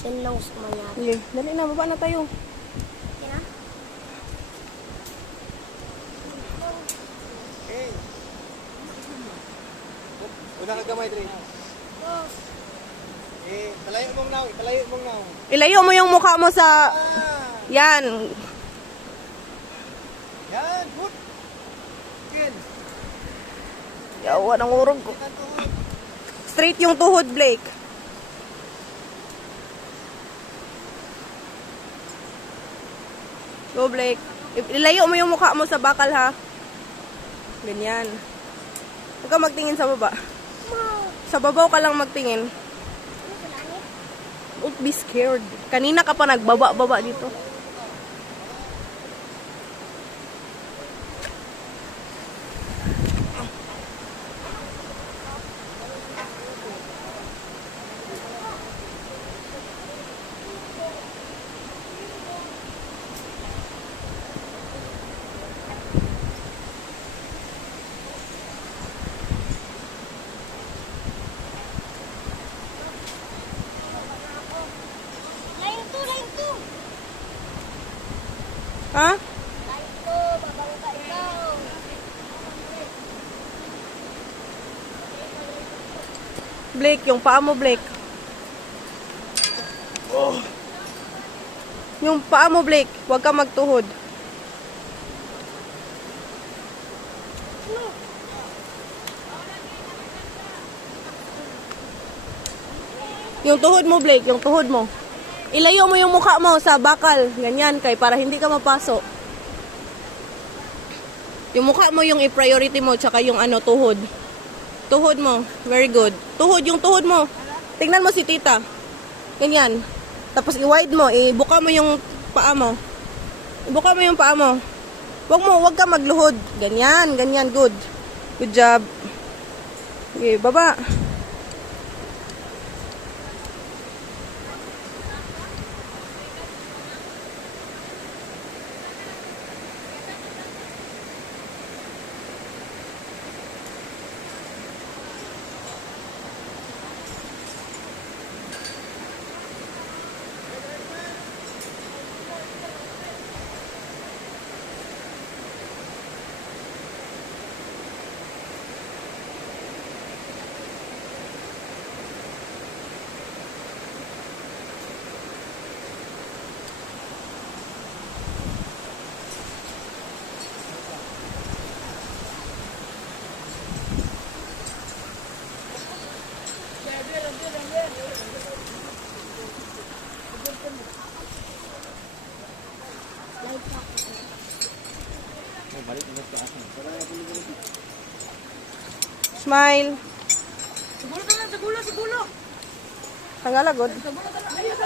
Yan lang gusto ko mangyari. Sige, dali na, baba na tayo. Okay na? Okay. Una ka gamay, Dre. Palayo mong now, palayo mong now. Ilayo mo yung mukha mo sa... Yan. Yan, good. Again. Yawa ng urog ko. Straight yung tuhod, Blake. Go, Blake. Ilayo mo yung mukha mo sa bakal, ha? Ganyan. Huwag ka magtingin sa baba. Sa babaw ka lang magtingin. Don't be scared. Kanina ka pa nagbaba-baba dito. Line 2, line 2. Ha? Line 2, babangga ikaw. Blake, yung paa mo, Blake. Yung paa mo, Blake. Huwag ka magtuhod. Yung tuhod mo, Blake. Yung tuhod mo. Ilayo mo yung mukha mo sa bakal. Ganyan, kay para hindi ka mapasok. Yung mukha mo yung i-priority mo, tsaka yung ano, tuhod. Tuhod mo. Very good. Tuhod, yung tuhod mo. Tingnan mo si tita. Ganyan. Tapos i-wide mo. Ibuka mo yung paa mo. Ibuka mo yung paa mo. Huwag ka magluhod. Ganyan, ganyan. Good. Good job. Okay, baba. Smile. Siguro ka lang, siguro. Tanggalagod. Siguro ka lang. Ayun,